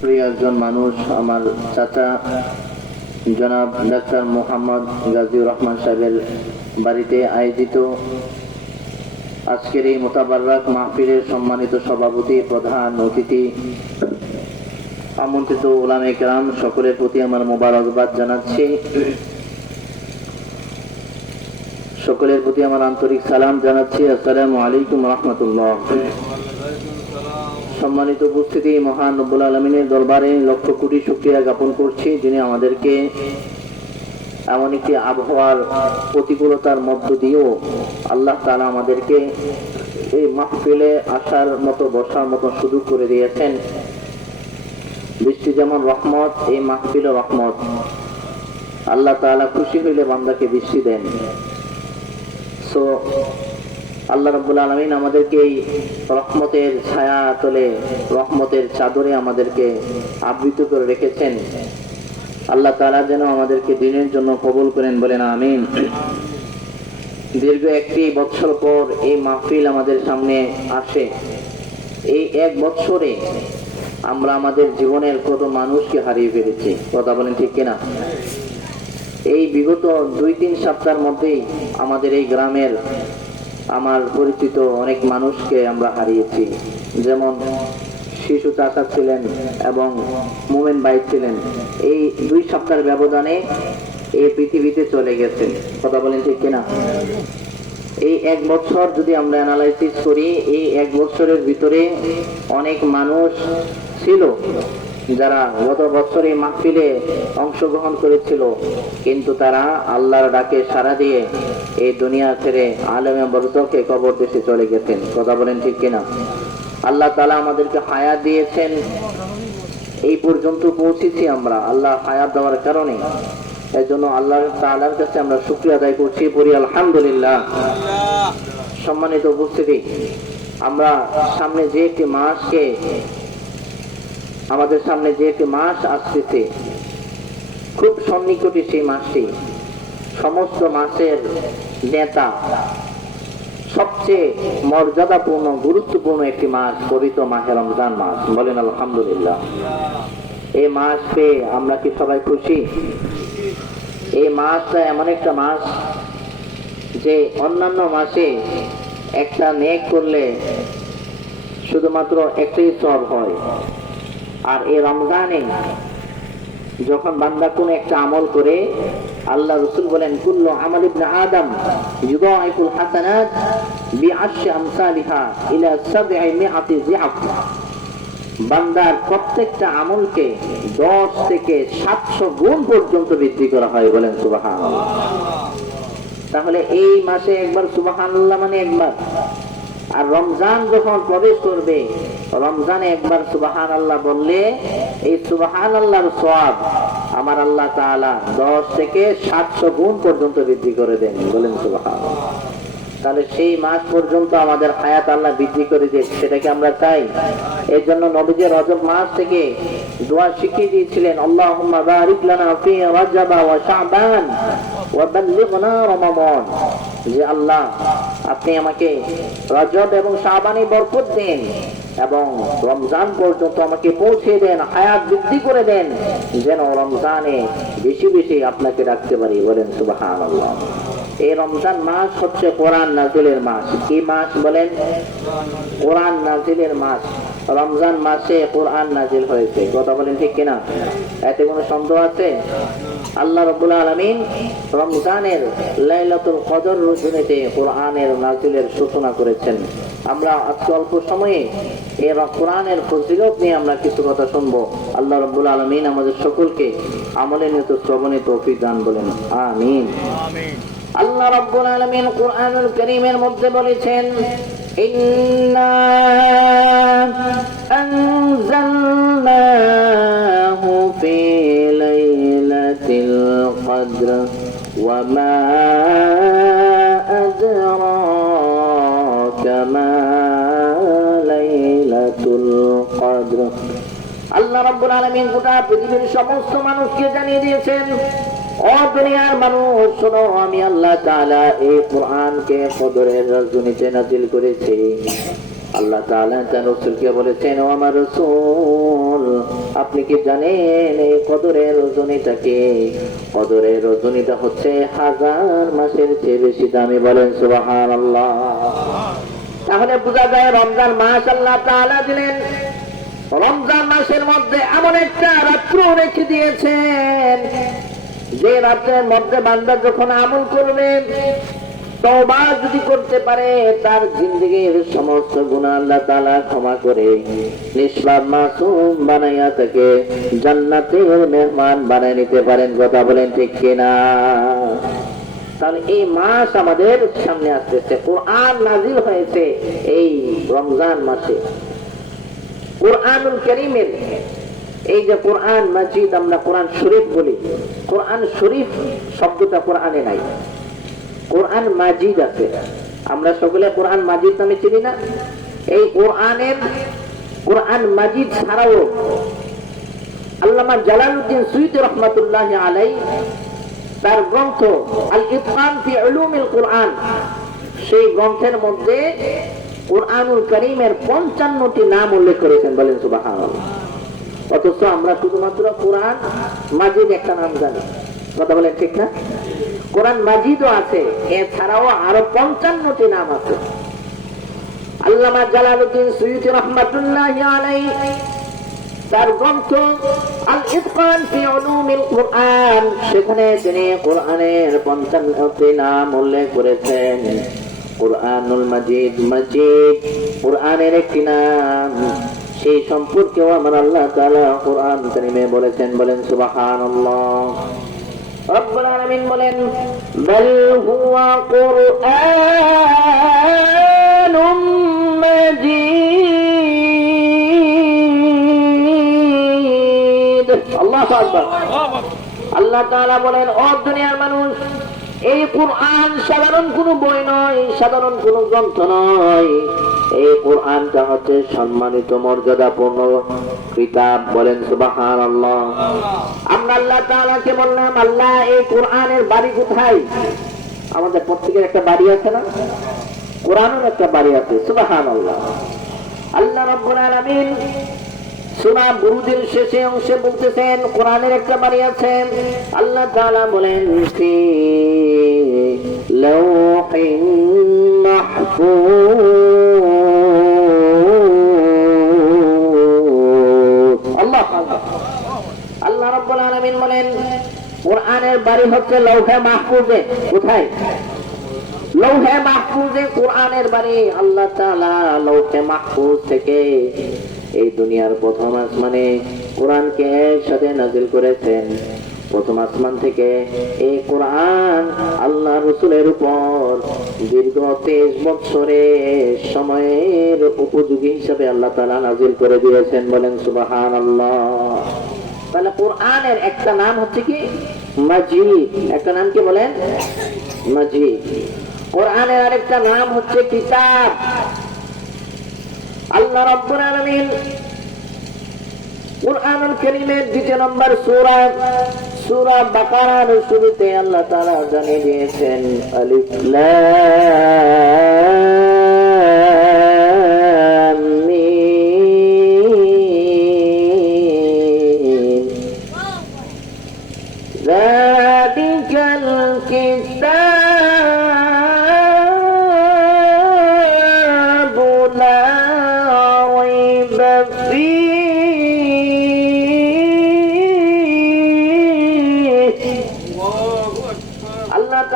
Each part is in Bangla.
প্রিয় একজন মানুষ আমার চাচা জনাব ডাক্তার মোহাম্মদ গাজীউর রহমান সাহেবের বাড়িতে আয়োজিত আজকের এই মোতাবারক মাহফিলের সম্মানিত সভাপতি, প্রধান অতিথি, আমন্ত্রিত উলামায়ে কেরাম সকলের প্রতি আমার মোবারকবাদ জানাচ্ছি। সকলের প্রতি আমার আন্তরিক সালাম জানাচ্ছি। আসসালামু আলাইকুম রাহমাতুল্লাহ। সম্মানিত উপস্থিতি, মহান রব্বুল আলামিনের দরবারে লক্ষ কোটি শুকরিয়া জ্ঞাপন করছি, যিনি আমাদেরকে এমন একটি আবহাওয়ার প্রতিকূলতার মধ্য দিয়েও আল্লাহ তাআলা আমাদেরকে এই মাহফিলে আসার মতো, বসার মতো সুযোগ করে দিয়েছেন। বৃষ্টি যেমন রহমত, এই মাহফিলও রহমত। আল্লাহ তাআলা খুশি হইলে বান্দাকে বৃষ্টি দেন। সো আল্লাহ রাব্বুল আলামিন আমাদেরকে এই রহমতের ছায়া তলে, রহমতের চাদরে আমাদেরকে আবৃত করে রেখেছেন। আল্লাহ তাআলা যেন আমাদেরকে দিনের জন্য কবুল করেন, বলেন আমিন। দীর্ঘ একটি বছর পর এই মাহফিল আমাদের সামনে আসে। এই এক বছরে আমরা আমাদের জীবনের কত মানুষকে হারিয়ে ফেলেছি, কথা বলেন ঠিক কিনা? এই বিগত 2-3 সপ্তাহের মধ্যেই আমাদের এই গ্রামের আমার পরিচিত অনেক মানুষকে আমরা হারিয়েছি। যেমন শিশু চাচা ছিলেন এবং মোমেন ভাই ছিলেন। এই 2 সপ্তাহের ব্যবধানে এই পৃথিবীতে চলে গেছেন, কথা বলেন ঠিক কিনা? এই এক বছর যদি আমরা অ্যানালাইসিস করি, এই এক বছরের ভিতরে অনেক মানুষ ছিল যারা গত বছরে মাহফিলে অংশগ্রহণ করেছিল, কিন্তু তারা আল্লাহর ডাকে সাড়া দিয়ে এই দুনিয়া ছেড়ে আলেমে বরজখে কবর দেশে চলে গেছেন, কথা বলেন ঠিক কিনা? আল্লাহ তাআলা আমাদেরকে হায়াত দিয়েছেন, এই পর্যন্ত পৌঁছেছি আমরা আল্লাহ হায়াত দেওয়ার কারণে। এই জন্য আল্লাহ তাআলার কাছে আমরা শুকরিয়া আদায় করছি, পড়ি আলহামদুলিল্লাহ। সম্মানিত উপস্থিতি, আমরা সামনে যে একটি মাসকে, আমাদের সামনে যে একটি মাস আসতেছে, খুব সন্নিকটে সেই মাসটি, সমস্ত মাসের নেতা, সবচেয়ে মর্যাদাপূর্ণ গুরুত্বপূর্ণ একটি মাস পবিত্র মাহে রমজান মাস, বলেন আলহামদুলিল্লাহ। এই মাস পেয়ে আমরা কি সবাই খুশি? এই মাসটা এমন একটা মাস যে অন্যান্য মাসে একটা নেক করলে শুধুমাত্র একটাই সওয়াব হয়, আর এই রমজানে যখন বান্দা কোন একটা আমল করে, আল্লাহ রাসূল বলেন কুল্লু আমাল ইবনে আদম ইউদাইফুল হাসানাত বিআশরি আমসালিহা ইলা 700 যিআফ। বান্দার প্রত্যেকটা আমলকে 10 থেকে 700 গুণ পর্যন্ত বৃদ্ধি করা হয়, বলেন সুবহানাল্লাহ। তাহলে এই মাসে একবার সুবহানাল্লাহ মানে একবার, আর রমজান যখন প্রবেশ করবে, রমজানে একবার সুবহানাল্লাহ বললে এই সুবহানাল্লাহর সওয়াব আমার আল্লাহ তাআলা 10 থেকে 700 গুণ পর্যন্ত বৃদ্ধি করে দেন, বলেন সুবহানাল্লাহ। তাহলে সেই মাস পর্যন্ত আমাদের হায়াত আল্লাহ বৃদ্ধি করে দেন, সেটা কি আমরা চাই? এর জন্য নবীজি রজব মাস থেকে দোয়া শিখিয়ে দিয়েছিলেন, আল্লাহুম্মা বারিক লানা ফি রজব ওয়া শাবান ওয়া বাল্লিগনা রমাদান। যে আল্লাহ, আপনি আমাকে রজব এবং শাবানে বরকত দেন এবং রমজান পর্যন্ত আমাকে পৌঁছে দেন, হায়াত বৃদ্ধি করে দেন, যেন রমজানে বেশি বেশি আপনাকে রাখতে পারি, বলেন সুবহানাল্লাহ। এই রমজান মাস হচ্ছে কোরআন নাজিলের মাস। কি মাস বলেন? কোরআন নাজিলের মাস। রমজান মাসে কোরআন নাজিল হয়েছে, কথা বলেন ঠিক কিনা? এতে কোনো সন্দেহ আছে? আল্লাহ রাব্বুল আলামিন রমজানের লাইলাতুল কদর রজনীতে কোরআনের নাজিলের সূচনা করেছেন। আমরা আজকে অল্প সময়ে এই কোরআনের ফজিলত নিয়ে আমরা কিছু কথা শুনবো। আল্লাহ রাব্বুল আলামিন আমাদের সকলকে আমলে নিয়ত শ্রবণে তৌফিক দান, বলেন আমিন। আল্লাহ রাব্বুল আলামিন কোরআনুল কারীমের মধ্যে বলেছেন, ইন্না আনজালনাহু ফি লাইলাতিল কদর ওয়া মা আদরাকা মা লাইলাতুল কদর। আল্লাহ রাব্বুল আলামিন গোটা পৃথিবীর সমস্ত মানুষকে জানিয়ে দিয়েছেন, ও দুনিয়ার মানুষ শোনো, আমি আল্লাহ তাআলা এই কোরআনকে কদরের রজনীতে নাজিল করেছি। আল্লাহ তাআলা তার রাসূলকে বলেছেন, ও আমার রাসূল, আপনি কি জানেন এই কদরের রজনীটাকে? কদরের রজনীটা হচ্ছে 1000 মাসের চেয়ে বেশি দামি। বলেন সুবহানাল্লাহ। তাহলে বোঝা যায় রমজান মাস আল্লাহ তাআলা দিলেন, রমজান মাসের মধ্যে এমন একটা রাত্র রেখে দিয়েছেন যে রাতের মধ্যে বান্দা যখন আমল করবে, তওবা যদি করতে পারে, তার জিন্দেগীর সমস্ত গুনাহ আল্লাহ তাআলা ক্ষমা করে নিষ্পাপ মাসুম বানাইয়া তাকে জান্নাতের মেহমান বানায় নিতে পারেন। কথা বলেন ঠিক কিনা? তাহলে এই মাস আমাদের সামনে আসতেছে। কোরআন নাজিল হয়েছে এই রমজান মাসে। কোরআনুল কারীমের এই যে কোরআন মাজিদ, আমরা কোরআন শরীফ বলি, কোরআন শরীফ শব্দটা কোরআনে নাই, কোরআন মাজিদ আছে। আমরা সকলে কোরআন মাজিদ নামে চিনি না? এই কোরআনের কোরআন মাজিদ ছাড়াও আল্লামা জালালউদ্দিন সুয়ুতী রাহমাতুল্লাহি আলাইহি তার গ্রন্থ আল ইতকান ফি উলুমিল কোরআন, সেই গ্রন্থের মধ্যে কোরআনুল কারীমের 55টি নাম উল্লেখ করেছেন। বলেন সুবহানাল্লাহ। অথচ আমরা শুধুমাত্র কোরআন মাজিদ একটা নাম জানি। কথা বলেন ঠিক না? কোরআন মাজিদও আছে, এছাড়াও আরো 55টি নাম আছে। আল্লামা জালালউদ্দিন সুয়ুতী রাহমাতুল্লাহি আলাইহি তার গ্রন্থ আল ইতকান ফি উলুমিল কোরআন, সেখানে তিনি কোরআনের 55টি নাম উল্লেখ করেছেন। কোরআনুল মাজিদ, মাজিদ কোরআনের একটি নাম, সেই সম্পর্কেও আমার আল্লাহ তাআলা কোরআন কারীমে বলেছেন। বলেন সুবহানাল্লাহ। রব্বুল আলামিন বলেন, বাল হুয়া কুরআনুম মাজিদ। আল্লাহু আকবার। আল্লাহ তাআলা বলেন, ও দুনিয়ার মানুষ, এই কোরআন সাধারণ কোনো বই নয়, সাধারণ কোনো গ্রন্থ নয়। এই কোরআনটা হচ্ছে সম্মানিত মর্যাদাপূর্ণ কিতাব। বলেন সুবহানাল্লাহ। আমরা আল্লাহ তাআলাকে বললাম, আল্লাহ এই কোরআনের বাড়ি কোথায়? আমাদের প্রত্যেকের একটা বাড়ি আছে না? কোরআনের একটা বাড়ি আছে। সুবহানাল্লাহ। আল্লাহ রাব্বুল আলামিন সূরা বুরুদের শেষে অংশে বলতেছেন কোরআনের একটা বাড়ি আছে। আল্লাহ তাআলা বলেন, ফি লাওহিন মাহফুজ। আল্লাহ রাব্বুল আলামিন বলেন কোরআনের বাড়ি হচ্ছে লৌহে মাহফুজে। কোথায়? লৌহে মাহফুজে কোরআনের বাড়ি। আল্লাহ তাআলা লৌহে মাহফুজ থেকে এই দুনিয়ার প্রথম আসমানে কোরআনকে একসাথে নাজিল করেছেন। প্রথম আসমান থেকে এই কোরআন আল্লাহ রাসূলের উপর দীর্ঘ 23 বছরের সময়ের উপযোগী হিসাবে আল্লাহ তাআলা নাজিল করে দিয়েছেন। বলেন সুবহানাল্লাহ। তাহলে কোরআনের একটা নাম হচ্ছে কি? মাজিদ। একটা নাম কি বলেন? মাজিদ। কোরআনের আরেকটা নাম হচ্ছে কিতাব। আল্লাহ রাব্বুল আলামিন কুরআনুল কারীমের 2 নম্বর সূরা, সূরা বাকারার শুরুতে আল্লাহ তাআলা জানিয়ে দিয়েছেন, আলিফ লাম মিম যালিকাল কিতাবু লা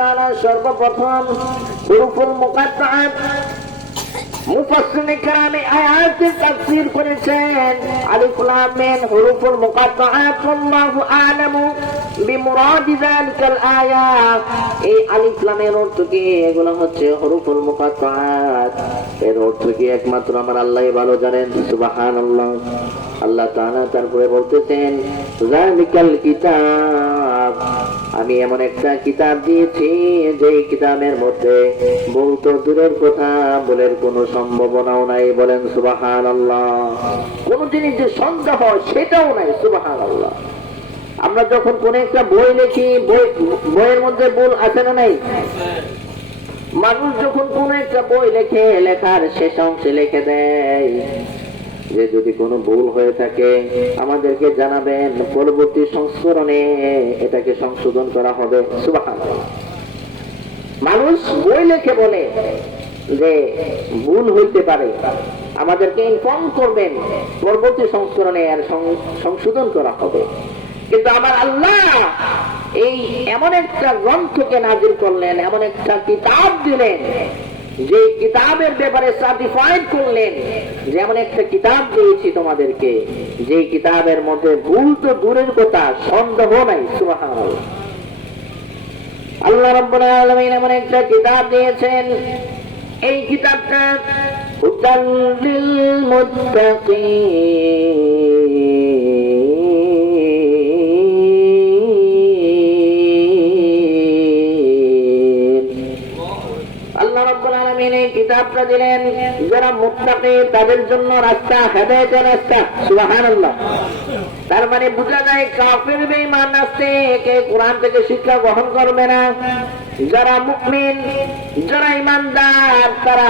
রাইবা সর্বপ্রথম হুরুফুল মুকাত্তাআত মুফাসসিরিনে কেরামে আয়াতের তাফসীর করেছেন। আলিফ লাম মিম হুরুফুল মুকাত্তাআত আল্লাহু আ'লামু বিমুরাদি যালিকাল আয়াত। এই আলিফ লামের অর্থ কি? এগুলো হচ্ছে হুরুফুল মুকাত্তাআত। এর অর্থ কি একমাত্র আমার আল্লাহই ভালো জানেন। সুবহানাল্লাহ। আল্লাহ তাআলা তারপরে বলতেছেন, যালিকাল কিতাব, আমি এমন একটা কিতাব দিয়েছি যে কিতাবের মধ্যে ভুল তো দূরের কথা, ভুলের কোনো সম্ভাবনাও নাই। বলেন সুবহানাল্লাহ। কোন জিনিস যে সন্দেহ সেটাও নাই। সুবহানাল্লাহ। আমরা যখন কোন একটা বই লিখি, বইয়ের মধ্যে ভুল আছে না নাই? মানুষ যখন কোন একটা বই লেখে, লেখার শেষ অংশে লিখে দেয় যে যদি কোনো ভুল হয়ে থাকে আমাদেরকে জানাবেন, পরবর্তী সংস্করণে এটাকে সংশোধন করা হবে। সুবহানাল্লাহ। মানুষ বই লেখে বলে যে ভুল হইতে পারে, আমাদেরকে ইনফর্ম করবেন, পরবর্তী সংস্করণে এর সংশোধন করা হবে। কিন্তু আমার আল্লাহ এই এমন একটা গ্রন্থকে নাজিল করলেন, এমন একটা কিতাব দিলেন, যে কিতাবের ব্যাপারে সার্টিফাইড করলেন যে এমন একটা কিতাব দিয়েছি তোমাদেরকে, যে কিতাবের মধ্যে ভুল তো দূরের কথা, সন্দেহ নাই। সুবহানাল্লাহ। আল্লাহ রাব্বুল আলামিন এমন একটা কিতাব দিয়েছেন, এই কিতাবটা হুদাল লিল মুত্তাকিন। আল্লাহ রাব্বুল আলামিন এই কিতাবটা দিলেন যারা মুত্তাকি, তাদের জন্য রাস্তা, হেদায়েতের রাস্তা। সুবহানাল্লাহ। তার মানে বোঝা যায় কাফের বেঈমান নাস্তিক এই কোরআন থেকে শিক্ষা গ্রহণ করবে না। যারা মুমিন, যারা ইমানদার, তারা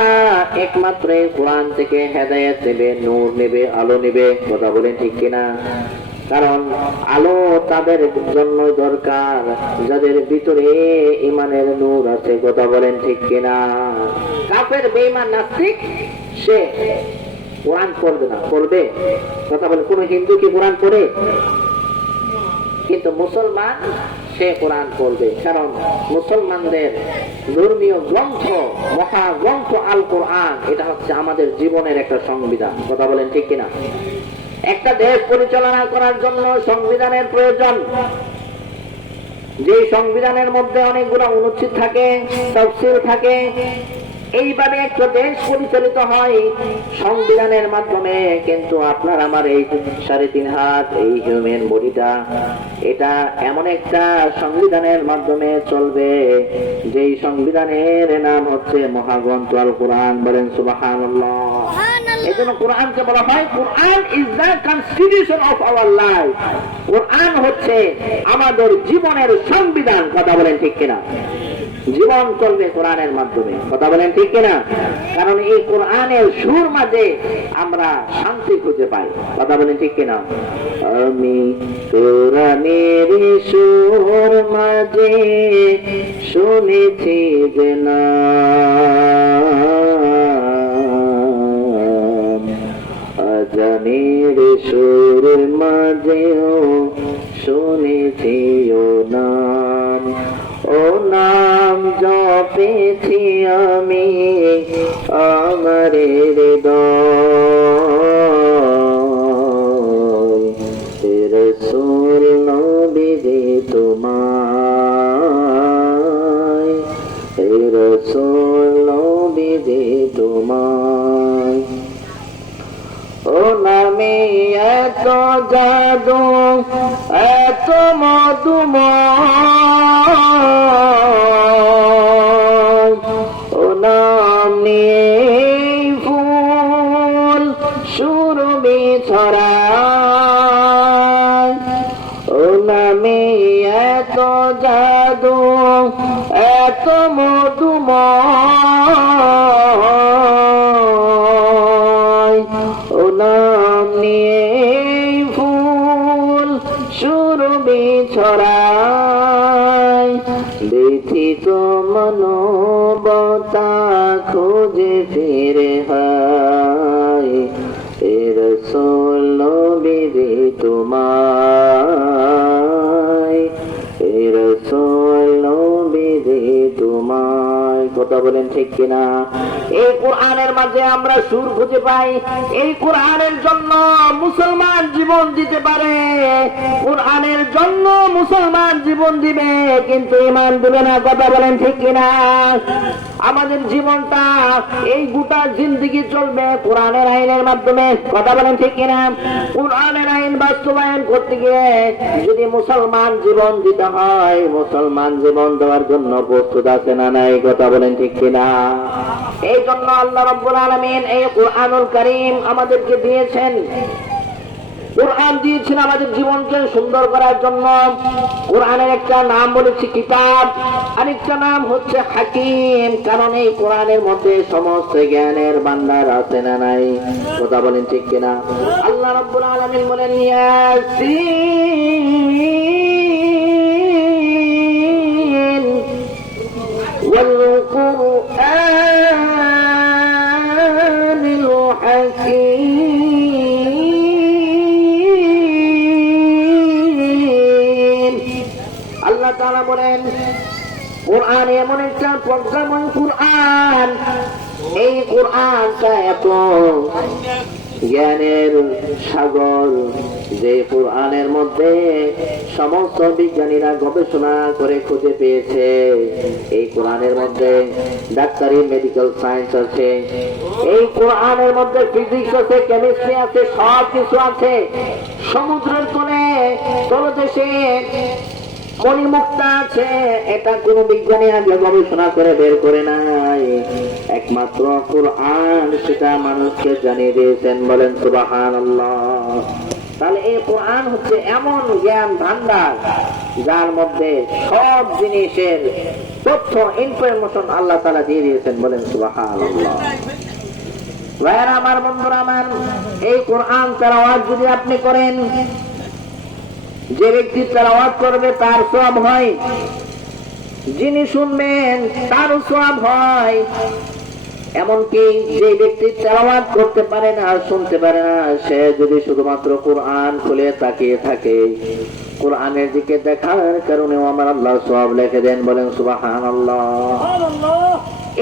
একমাত্র এই কোরআন থেকে হেদায়েত নেবে, নূর নেবে, আলো নেবে। কথা বলেন ঠিক কিনা? কারণ আলো তাদের জন্য দরকার যাদের ভিতরে ঈমানের নূর আছে। কথা বলেন ঠিক কিনা? কাফের বেঈমান নাস্তিক সে কোরআন পড়বে না, পড়বে? কথা বলে, কোন হিন্দু কি কোরআন পড়ে? কিন্তু মুসলমান সে কোরআন পড়বে, কারণ মুসলমানদের ধর্মীয় গ্রন্থ, মহাগ্রন্থ আল কোরআন, এটা হচ্ছে আমাদের জীবনের একটা সংবিধান। কথা বলেন ঠিক কিনা? একটা দেশ পরিচালনা করার জন্য সংবিধানের প্রয়োজন। যে সংবিধানের মধ্যে অনেকগুলো অনুচ্ছেদ থাকে, তফসিল থাকে। এইভাবে একটা দেশ পরিচালিত হয় সংবিধানের মাধ্যমে। কিন্তু আপনার আমার এই 3.5 হাত এই হিউম্যান বডিটা, এটা এমন একটা সংবিধানের মাধ্যমে চলবে, যেই সংবিধানের নাম হচ্ছে মহাগ্রন্থ আল কোরআন। বলেন সুবহানাল্লাহ। এই জন্য কোরআনকে বলা হয় Quran is the constitution of our life. Quran হচ্ছে আমাদের জীবনের সংবিধান। কথা বলেন ঠিক কিনা? জীবন চলবে কোরআনের মাধ্যমে। কথা বলেন ঠিক কিনা? কারণ এই কোরআনের সুর মাঝে আমরা শান্তি খুঁজে পাই। কথা বলেন ঠিক কিনা? আমি কোরআনের সুর মাঝে শুনেছি যে না, আজানের সুর মাঝেও শুনেছি ও নাম, ও নাম জপেছি আমি আমার হৃদয়। রাসূল নবী তোমায়, রাসূল নবী তোমায়। ও নামে এত জাদু, এত মধুময়। ও নাম নিয়ে ফুল সুরভি ছড়ায়। ও নামে এত জাদু, এত মধুময়। ও নাম নিয়ে ফুল সুরভি ছড়ায়। ব্যথিত মানবতা খুঁজে ফিরে হয়, রাসূল নবী তোমায়, রাসূল নবী তোমায়। কথা বলেন ঠিক কিনা? এই কোরআনের মাঝে আমরা সুর খুঁজে পাই। এই কোরআনের জন্য মুসলমান জীবন দিতে পারে, কোরআনের জন্য মুসলমান জীবন দিবে, কিন্তু ঈমান দিবে না। কথা বলেন ঠিক কিনা? আমাদের জীবনটা, এই গোটা জিন্দেগি চলবে কোরআনের আইনের মাধ্যমে। কথা বলেন ঠিক কিনা? কোরআনের আইন বাস্তবায়ন করতে গিয়ে যদি মুসলমান জীবন দিতে হয়, মুসলমান জীবন দেওয়ার জন্য প্রস্তুত আছে না নাই? কথা বলেন ঠিক কিনা? এই জন্য আল্লাহ রাব্বুল আলামিন এই কোরআনুল কারীম আমাদেরকে দিয়েছেন। কোরআন দিয়েছেন আমাদের জীবনকে সুন্দর করার জন্য। কোরআনের একটা নাম বলেছি কিতাব, আরেকটা নাম হচ্ছে হাকিম। কারণ এই কোরআনের মধ্যে সমস্ত জ্ঞানের ভান্ডার আছে না নাই? কথা বলেন ঠিক কিনা? আল্লাহ রাব্বুল আলামিন বলেন ইয়াসিন ওয়াল কুরআনিল হাকীম। আল্লাহ তাআলা বলেন কোরআন এমন একটা প্রজ্ঞাময় কোরআন, এই কোরআনটা এত জ্ঞানের সাগর যে কোরআনের মধ্যে সমস্ত বিজ্ঞানীরা গবেষণা করে খুঁজে পেয়েছে। এই কোরআনের মধ্যে ডাক্তারি, মেডিকেল সায়েন্স আছে, এই কোরআনের মধ্যে ফিজিক্স আছে, কেমিস্ট্রি আছে, সব কিছু আছে। সমুদ্রের কোলে তলদেশে মণিমুক্তা আছে, এটা কোন বিজ্ঞানী আগে গবেষণা করে বের করে নাই, একমাত্র কোরআন সেটা মানুষকে জানিয়ে দিয়েছেন। বলেন সুবহানাল্লাহ। তাহলে এই কোরআন হচ্ছে এমন জ্ঞান ভান্ডার যার মধ্যে সব জিনিসের তথ্য, ইনফরমেশন আল্লাহ তাআলা দিয়ে দিয়েছেন। বলেন সুবহানাল্লাহ। ভাইরা আমার, বন্ধুরা আমার, এই কোরআন তেলাওয়াত যদি আপনি করেন, যে ব্যক্তি তেলাওয়াত করবে তার সওয়াব হয়, যিনি শুনবেন তারও সওয়াব হয়। এমনকি যে ব্যক্তি তেলাওয়াত করতে পারে না, শুনতে পারে না, সে যদি শুধুমাত্র কোরআন খুলে তাকিয়ে থাকে, কোরআনের দিকে দেখার কারণেও আমার আল্লাহ সওয়াব লিখে দেন। বলেন সুবহানাল্লাহ।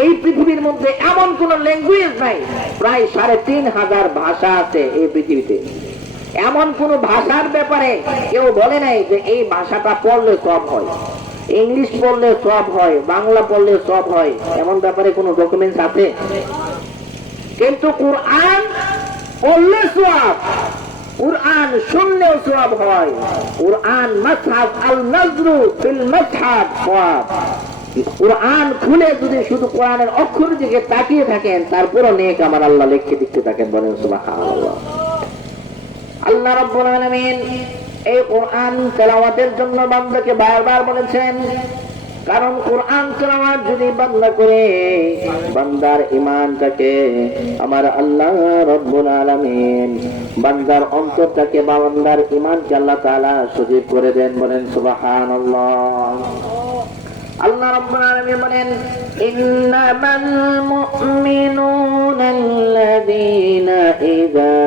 এই পৃথিবীর মধ্যে এমন কোন ল্যাঙ্গুয়েজ নাই, প্রায় ৩,৫০০ ভাষা আছে এই পৃথিবীতে। এমন কোন ভাষার ব্যাপারে কেউ বলে নাই যে এই ভাষাটা পড়লে সওয়াব হয়, ইংলিশ পড়লে সওয়াব হয়, বাংলা পড়লে সওয়াব হয়, এমন ব্যাপারে কোন ডকুমেন্টস আছে? কিন্তু কোরআন পড়লে সওয়াব, কোরআন শুনলেও সওয়াব হয়। কোরআন মাসহাফ আল নাজরু ফিল মাসহাফ সওয়াব। কোরআন খুলে যদি শুধু কোরআনের অক্ষরের দিকে তাকিয়ে থাকেন, তারপরও নেক আমার আল্লাহ লিখে দিতে থাকেন। বলেন সুবহানাল্লাহ। আল্লাহ রাব্বুল আলামিন এই কোরআন তেলাওয়াতের জন্য বান্দাকে বারবার বলেছেন, কারণ কোরআন তেলাওয়াত যদি বান্দা করে, বান্দার ঈমানটাকে আমার আল্লাহ রাব্বুল আলামিন বান্দার অন্তরটাকে, বান্দার ঈমানকে আল্লাহ তাআলা সজীব করে দেন। বলেন সুবহানাল্লাহ। আল্লাহ রাব্বুল আলামিন বলেন ইন্নামাল মুমিনুনা আল্লাযীনা ইযা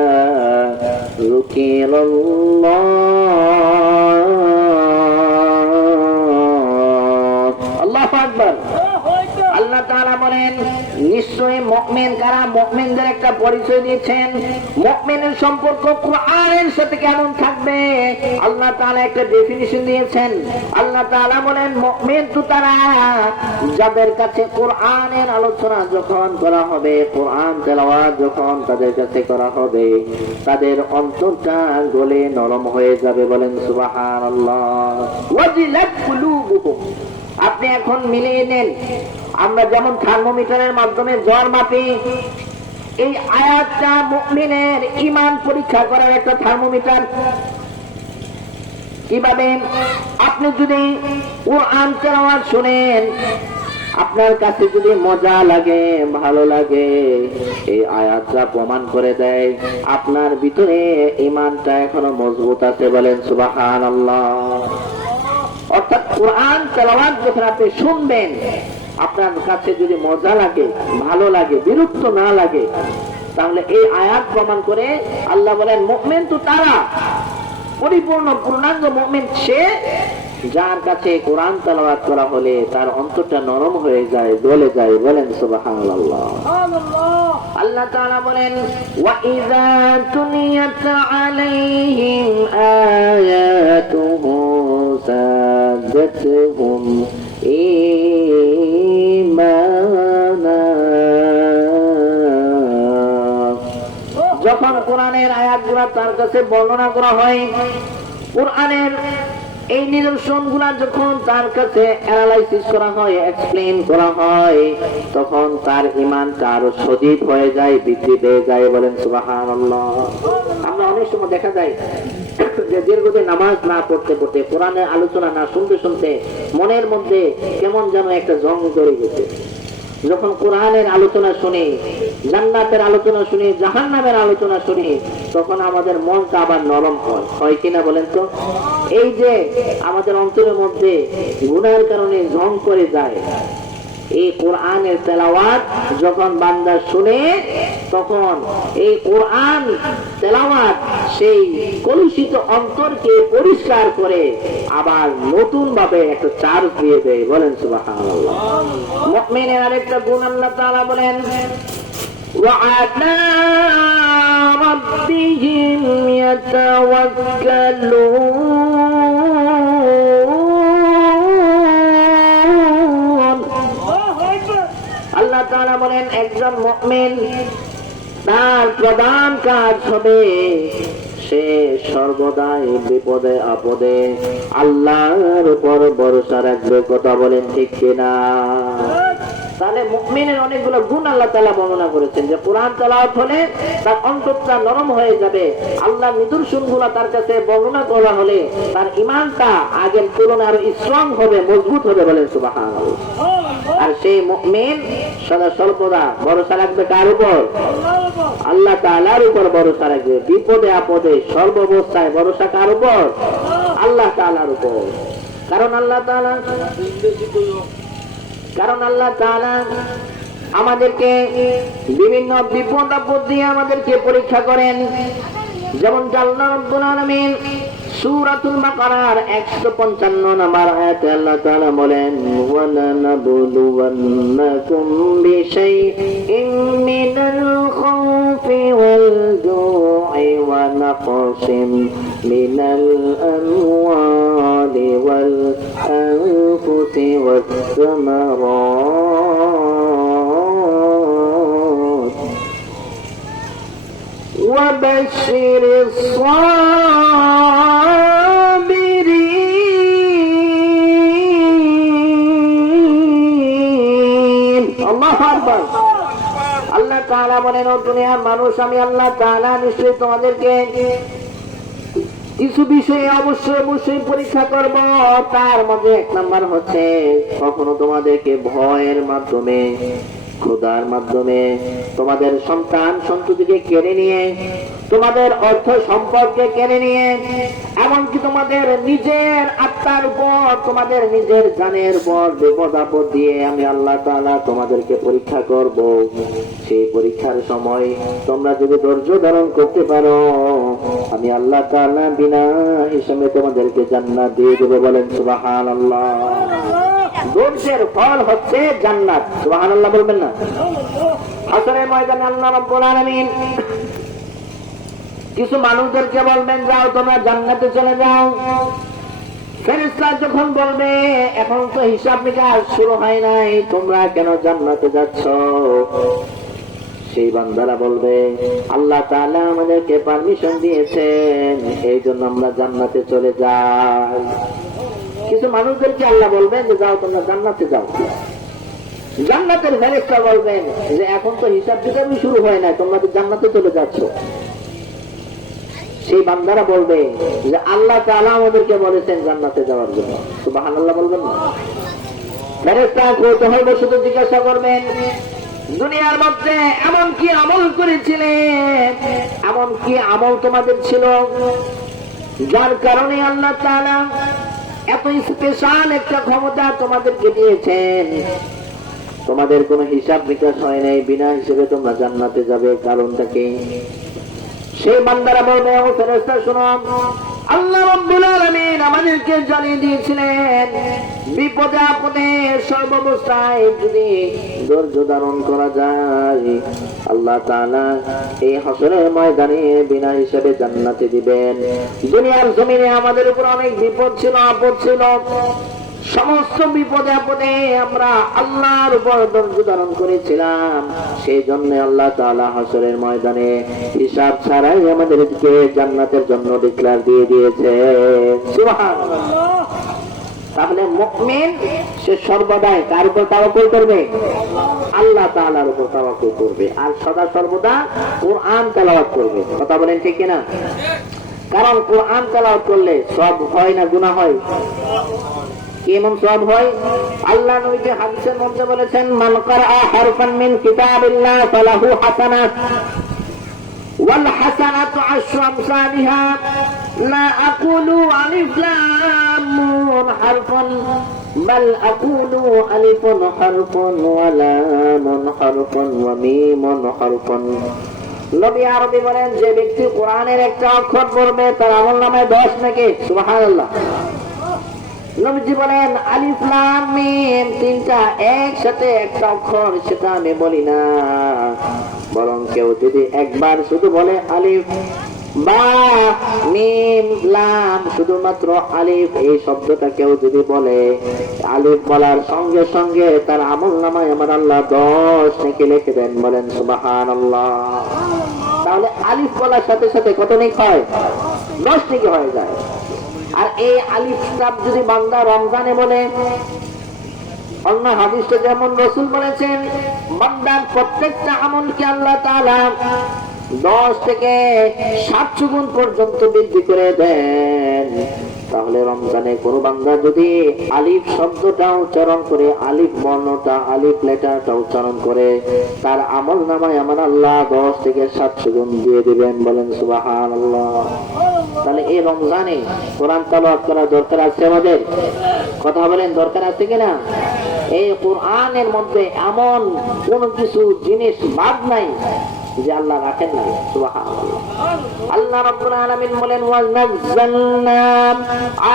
যুকিরাল্লাহ, আল্লাহু আকবার। আল্লাহ তাআলা বলেন নিশ্চয়ই মুমিন কারা? মুমিনদের একটা পরিচয় দিয়েছেন। মুমিনের সম্পর্ক কোরআনের সাথে কেমন থাকবে আল্লাহ তাআলা একটা ডেফিনিশন দিয়েছেন। আল্লাহ তাআলা বলেন মুমিন তো তারা যাদের কাছে কোরআনের আলোচনা যখন করা হবে, কোরআন তেলাওয়াত যখন তাদের কাছে করা হবে, তাদের অন্তরটা গলে নরম হয়ে যাবে। বলেন সুবহানাল্লাহ। ওয়াজিলাত কুলুবুহুম। আপনি এখন মিলিয়ে নেন, আমরা যেমন থার্মোমিটারের মাধ্যমে জ্বর মাপি, এই আয়াতটা মুমিনের ঈমান পরীক্ষা করার একটা থার্মোমিটার। কিভাবে? আপনি যদি কোরআন তেলাওয়াত শুনেন, আপনার কাছে যদি মজা লাগে, ভালো লাগে, এই আয়াতটা প্রমাণ করে দেয় আপনার ভিতরে ঈমানটা এখনো মজবুত আছে। বলেন সুবহানাল্লাহ। অর্থাৎ কোরআন তেলাওয়াত যখন আপনি শুনবেন, আপনার কাছে যদি মজা লাগে, ভালো লাগে, বিরক্ত না লাগে, তাহলে এই আয়াত প্রমাণ করে আল্লাহ বলেন মুমিন তো তারা, পরিপূর্ণ পূর্ণাঙ্গ মুমিন সে যার কাছে কোরআন তেলাওয়াত করা হলে তার অন্তরটা নরম হয়ে যায়, গলে যায়। বলেন সুবহানাল্লাহ। আল্লাহ তাআলা বলেন ওয়া ইযা তুনিয়াত আলাইহিম আয়াতুহু যাদাতুহুম ঈমানা। যখন কোরআনের আয়াতগুলো তার কাছে বর্ণনা করা হয়, কোরআনের এই নিদর্শন গুলা যখন তার কাছে অ্যানালাইসিস করা হয়, এক্সপ্লেইন করা হয়, তখন তার ইমানটা আরো সজীব হয়ে যায়, বৃদ্ধি পেয়ে যায়। বলেন সুবহানাল্লাহ। আমরা অনেক সময় দেখা যায় যে দীর্ঘদিন নামাজ না পড়তে পড়তে, কোরআনের আলোচনা না শুনতে শুনতে মনের মধ্যে কেমন যেন একটা জং ধরে গেছে। যখন কোরআনের আলোচনা শুনি, জান্নাতের আলোচনা শুনি, জাহান্নামের আলোচনা শুনি, তখন আমাদের মনটা আবার নরম হয় কিনা বলেন তো? এই যে আমাদের অন্তরের মধ্যে গুনাহের কারণে জং করে যায়, এই কোরআনের তেলাওয়াত যখন বান্দা শুনে, তখন এই কোরআন তেলাওয়াত সেই কলুষিত অন্তরকে পরিষ্কার করে আবার নতুন ভাবে একটা চার্জ দিয়ে দেয়। বলেন সুবহানাল্লাহ। মুমিনের আরেকটা গুণ আল্লাহ তাআলা বলেন, وعلى ربهم يتوكلون। আল্লাহ তাআলা বলেন, একজন মুমিন তার প্রধান কাজ হবে সে সর্বদাই বিপদে আপদে আল্লাহর উপর ভরসা রাখবে। কথা বলেন ঠিক কিনা? তাহলে মুমিনের অনেকগুলো গুণ আল্লাহ তাআলা বর্ণনা করেছেন, যে কোরআন তেলাওয়াত হলে তার অন্তরটা নরম হয়ে যাবে, আল্লাহর নিদর্শনগুলো তার কাছে বর্ণনা করা হলে তার ঈমানটা আগের তুলনায় আরো স্ট্রং হবে, মজবুত হবে। বলেন সুবহানাল্লাহ। আর সেই মুমিন সদা সর্বদা ভরসা রাখবে কার উপর? আল্লাহ তাআলার উপর ভরসা রাখবে। বিপদে আপদে সর্বাবস্থায় ভরসা কার উপর? আল্লাহ তাআলার উপর। কারণ আল্লাহ তাআলা আমাদেরকে বিভিন্ন বিপদ আপদ দিয়ে আমাদেরকে পরীক্ষা করেন। যেমন আল্লাহ রাব্বুল আলামিন সূরাতুল বাকারার 155 নম্বর আয়াতে আল্লাহ তাআলা বলেন, ওয়ালা নাবলুওয়ান্নাকুম বিশাইইন মিনাল খাউফি ওয়াল জু'i ওয়া নাকসিম মিনাল আমওয়ালি ওয়াল আনফুসি ওয়াস সামারাত وبشر الصابرين। الله أكبر। আল্লাহ তাআলা বলেন, ও দুনিয়ার মানুষ, আমি আল্লাহ তাআলা নিশ্চয়ই তোমাদেরকে কিছু বিষয়ে অবশ্যই পরীক্ষা করব। তার মধ্যে এক নাম্বার হচ্ছে, কখনো তোমাদেরকে ভয়ের মাধ্যমে, ক্ষুধার মাধ্যমে, তোমাদের সন্তান সন্ততিকে কেড়ে নিয়ে, তোমাদের অর্থ সম্পদকে কেড়ে নিয়ে, এমনকি তোমাদের নিজের আত্মার উপর, তোমাদের নিজের জানের উপর বিপদ আপদ দিয়ে আমি আল্লাহ তাআলা তোমাদেরকে পরীক্ষা করব। সেই পরীক্ষার সময় তোমরা যদি ধৈর্য ধারণ করতে পারো, আমি আল্লাহ তাআলা বিনা হিসাবে তোমাদেরকে জান্নাত দিয়ে দেব। বলেন সুবহানাল্লাহ। ধৈর্যের ফল হচ্ছে জান্নাত। সুবহানাল্লাহ বলবেন না? হাসরের ময়দানে আল্লাহ রাব্বুল আলামিন কিছু মানুষদেরকে বলবেন, যাও তোমরা জান্নাতে চলে যাও। ফেরেশতা যখন বলবে, এখন তো হিসাব নিকাশ শুরু হয় নাই, তোমরা কেন জান্নাতে যাচ্ছ? সেই বান্দারা বলবে, আল্লাহ তাআলা আমাদেরকে পারমিশন দিয়েছেন, এই জন্য আমরা জান্নাতে চলে যাই। কিছু মানুষদেরকে আল্লাহ বলবেন যে যাও তোমরা জান্নাতে যাও। জান্নাতের ফেরেশতা বলবেন যে এখন তো হিসাব কিতাবই শুরু হয় না, তোমরা তো জান্নাতে চলে যাচ্ছ। সেই বান্দারা বলবে যে আল্লাহ তাআলা আমাদেরকে বলেছেন জান্নাতে যাওয়ার জন্য। সুবহানাল্লাহ বলবেন না? ফেরেশতা কৌতূহলবশত জিজ্ঞাসা করবেন, দুনিয়ার মধ্যে এমন কি আমল করেছিলেন, এমন কি আমল তোমাদের ছিল যার কারণে আল্লাহ তাআলা এত স্পেশাল একটা ক্ষমতা তোমাদেরকে দিয়েছেন? তোমাদের কোনো হিসাব নিকাশ হয় নাই, বিনা হিসেবে তোমরা জান্নাতে যাবে, কারণটা কি? সেই বান্দারা বলবে, ও ফেরেশতা শুনো, আল্লাহ রাব্বুল আলামিন আমাদেরকে জানিয়ে দিয়েছিলেন, বিপদে আপদে সর্বাবস্থায় যদি ধৈর্য ধারণ করা যায়, আল্লাহ তাআলা এই হাসরের ময়দানে বিনা হিসেবে জান্নাতে দিবেন। দুনিয়ার জমিনে আমাদের উপর অনেক বিপদ ছিল, আপদ ছিল, সমস্ত বিপদে আপদে আমরা আল্লাহর উপর ধৈর্য ধারণ করেছিলাম, সেই জন্য আল্লাহ তাআলা হাসরের ময়দানে হিসাব ছাড়াই আমাদেরকে জান্নাতের জন্য ডিক্লেয়ার দিয়ে দিয়েছে। সুবহানাল্লাহ। তাহলে মুমিন সে সর্বদাই কার উপর তাওয়াক্কুল করবে? আল্লাহ তাআলার উপর তাওয়াক্কুল করবে, আর সদা সর্বদা কোরআন তেলাওয়াত করবে। কথা বলেন ঠিক কিনা? কারণ কোরআন তেলাওয়াত করলে সব হয় না গুনাহ হয়? কেমন সব হয়? আল্লাহ নবী হাদিসের মধ্যে বলেছেন, মান ক্বারাআ হারফান মিন কিতাবিল্লাহ ফালাহু হাসানাত ওয়াল হাসানাতু আশরু আমসালিহা লা আকুলু আলিফ লাম মুন হারফুন বাল আকুলু আলিফুন হারফুন ওয়া লামুন হারফুন ওয়া মিমুন হারফুন। নবী আরবি বলেন, যে ব্যক্তি কোরআনের একটা অক্ষর পড়বে তার আমলনামায় 10 নাকি। সুবহানাল্লাহ। নবীজি বলেন, আলিফ লাম মিম তিনটা একসাথে একটা অক্ষর, সেটা আমি বলি না, বরং কেউ যদি একবার শুধু বলে আলিফ বা মিম লাম, শুধুমাত্র আলিফ এই শব্দটা কেউ যদি বলে, আলিফ বলার সঙ্গে সঙ্গে তার আমলনামায় আমার আল্লাহ 10 নেকি লিখে দেন। বলেন সুবহানাল্লাহ। তাহলে আলিফ বলার সাথে সাথে কত নেকি হয়? 10 নেকি হয়ে যায়। আর এই আলিফ শব্দ যদি বান্দা রমজানে বলে, অন্য হাদিসে যেমন রাসূল বলেছেন, বান্দার প্রত্যেকটা আমলকে আল্লাহ তাআলা 10 থেকে 700 গুণ পর্যন্ত বৃদ্ধি করে দেন। তাহলে রমজানে কোনো বান্দা যদি আলিফ শব্দটা উচ্চারণ করে, আলিফ বর্ণটা, আলিফ লেটারটা উচ্চারণ করে, তার আমলনামায় আমার আল্লাহ 10 থেকে 700 গুণ দিয়ে দিবেন। বলেন সুবহানাল্লাহ। তাহলে এই রমজানে কোরআন তেলাওয়াত করা দরকার আছে আমাদের। কথা বলেন, দরকার আছে কিনা? এই কোরআনের মধ্যে এমন কোন কিছু জিনিস বাদ নাই যে আল্লাহ রাখেন না। সুবহানাল্লাহ। আল্লাহ রাব্বুল আলামিন বলেন, ওয়া নাযালনা